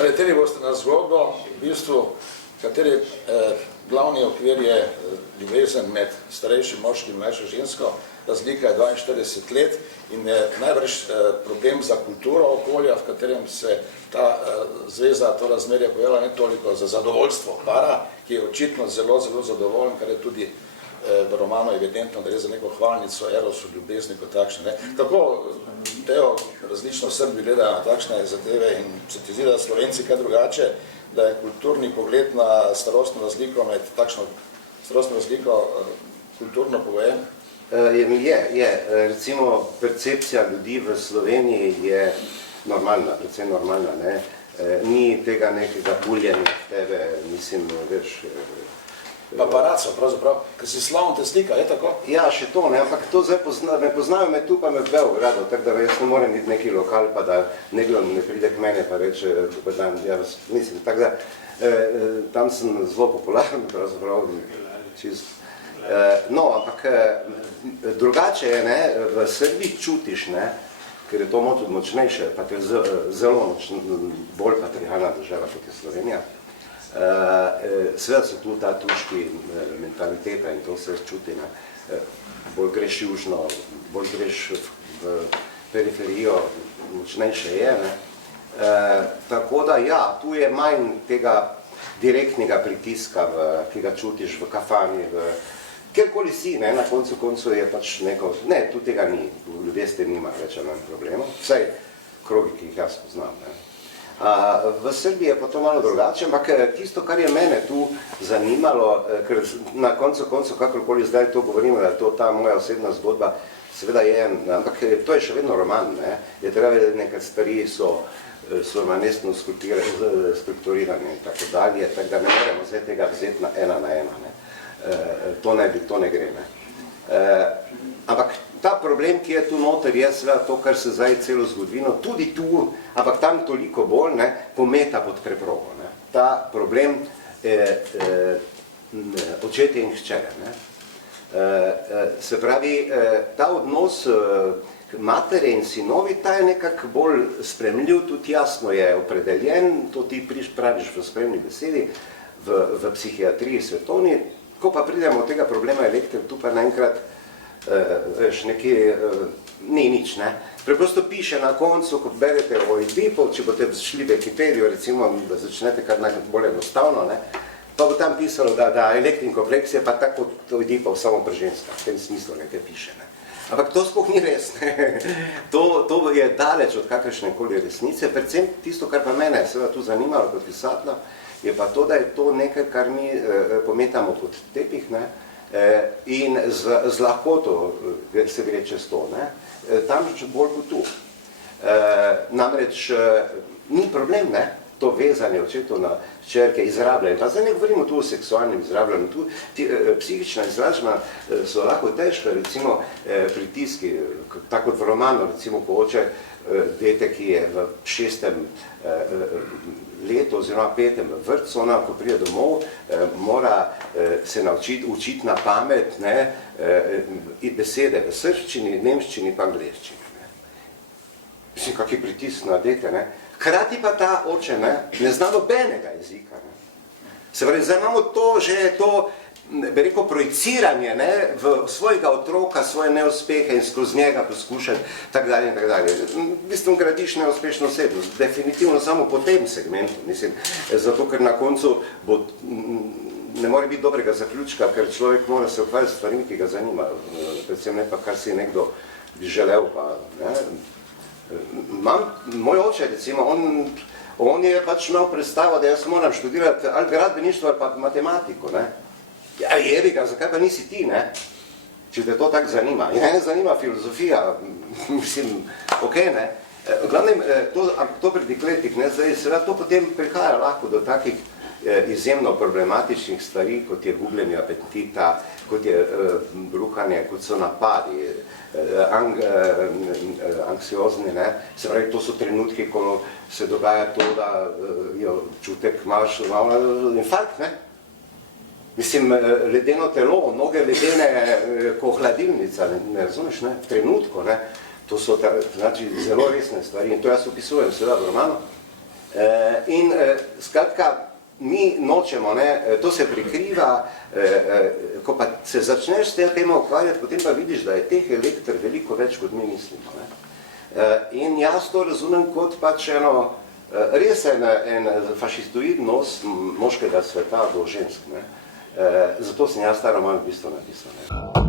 Naleteli boste na zgodbo, v bistvu, kateri glavni okvir je ljubezen med starejšim moškim in mlajšo žensko, razlika je 42 let in je najbrž problem za kulturo okolja, v katerem se ta zveza, to razmerje pojavlja ne toliko za zadovoljstvo para, ki je očitno zelo, zelo zadovoljen, kar je tudi v romanu evidentno, da je za neko hvalnico, erosu, ljubezni kot takšne. Kako Teo različno Srbi gledajo na takšne zadeve in se ti zdi, da Slovenci kaj drugače, da je kulturni pogled na starostno razliko med takšno starostno razliko kulturno pogojen? Je. Recimo percepcija ljudi v Sloveniji je normalna, predvsem normalna, ne. Ni tega nekega buljenja v tebe, mislim, veš... Paparaco, pravzaprav, ker si slavno te slika, je tako? Ja, še to, ne, ampak to zdaj me poznajo me tu, pa me v Beogradu, tako da jaz ne morem biti neki lokal, pa da nekdo ne pride k mene, pa reče, da jaz mislim, tako da tam sem zelo popularen, pravzaprav, čist. No, ampak drugače je, ne, v Srbiji čutiš, ne, ker je to tudi močnejše, pa to je zelo bolj patriarhalna država, kot je Slovenija. Seveda so tu ta tuški mentaliteta in to se čuti, ne. Bolj greš južno, bolj greš v periferijo, močnejše je, ne. Tako da ja, tu je manj tega direktnega pritiska, ki ga čutiš v kafani, kjerkoli si, ne, na koncu je pač neko, ne, tu tega ni, v ljubesti nima več manj problemov, vsaj krogi, ki jih jaz poznam, ne. V Srbiji je pa to malo drugače, ampak tisto, kar je mene tu zanimalo, ker na koncu, kakorkoli zdaj to govorim, da je to ta moja osebna zgodba, seveda je, ampak to je še vedno roman, ne, je treba vedeti, nekaj stvari so romanestno strukturirane in tako dalje, tako da ne moremo zdaj tega vzeti na ena, ne. To ne gre, ne. Ampak ta problem, ki je tu noter, je seveda to, kar se zdaj celo zgodovino, tudi tu, ampak tam toliko bolj, ne, pometa pod preprogo, ne. Ta problem očete in hčere, ne. Se pravi, ta odnos matere in sinovi, ta je nekako bolj spremljiv, tudi jasno je opredeljen, to ti praviš v spremni besedi, v psihiatriji svetovni, ko pa pridemo od tega problema elektrike, tu pa naenkrat veš, nekje ni nič, ne. Preprosto piše na koncu, ko berete o Oedipov, če boste šli v Ekipedijo, recimo, da začnete kar najbolj enostavno, ne, pa bo tam pisalo, da elektrin kompleks je pa tako kot Oedipov, samo pri ženskah, v tem smislu nekaj piše, ne. Ampak to sploh ni res, ne. To je daleč od kakršnekoli resnice, predvsem tisto, kar pa mene seveda tu zanimalo kot pisatelja, je pa to, da je to nekaj, kar mi pometamo pod tepih, ne, in z lahkoto se gre čez to, ne, tam bolj kot tu. Namreč ni problem, ne, to vezanje očetov na hčerke, izrabljanje, pa zdaj ne govorimo tu o seksualnem izrabljanju, tu psihična izražba so lahko težka, recimo pritiski, tako kot v romanu, recimo ko oče dete, ki je v 6. letu oziroma 5. vrtcu, ona, ko pride domov, mora se učiti na pamet, ne, besede v srbščini, nemščini pa angleščini, ne. Mislim, kak je pritisk na dete, ne. Hkrati pa ta oče, ne zna nobenega jezika, ne. Se pravi, zdaj imamo to, že je to, bi rekel, projiciranje, ne, v svojega otroka, svoje neuspehe in skozi njega poskušati, tak dalje. V bistvu gradiš neuspešno osebnost, definitivno samo po tem segmentu, mislim, zato, ker na koncu ne more biti dobrega zaključka, ker človek mora se ukvarjati s stvarmi, ki ga zanima, predvsem ne pa, kar si nekdo bi želel, pa, ne. Moj oče, recimo, on je pač imel predstavo, da jaz moram študirati ali gradbeništvo ali pa matematiko, ne. Ja, jebi ga, zakaj pa nisi ti, ne? Če te to tako zanima. Ja, ne zanima filozofija, mislim, okej, ne? V glavnem, to pri dekletih, ne, zdaj seveda to potem prihaja lahko do takih izjemno problematičnih stvari, kot je gubljenje apetita, kot je bruhanje, kot so napadi, anksiozni, ne? Se pravi, to so trenutki, ko se dogaja to, da je občutek imaš infarkt, ne? Mislim, ledeno telo, noge ledene ko hladilnica, ne razumeš, ne? Trenutko, ne? To so znači zelo resne stvari in to jaz opisujem seveda v romanu. In skratka, mi nočemo, ne, to se prikriva, ko pa se začneš s tem tema ukvarjati, potem pa vidiš, da je teh elekter veliko več, kot mi mislimo. Ne. In jaz to razumem kot pač res en fašistoid nos moškega sveta do žensk. Ne. Zato sem jaz ta roman v bistvu napisal. Ne.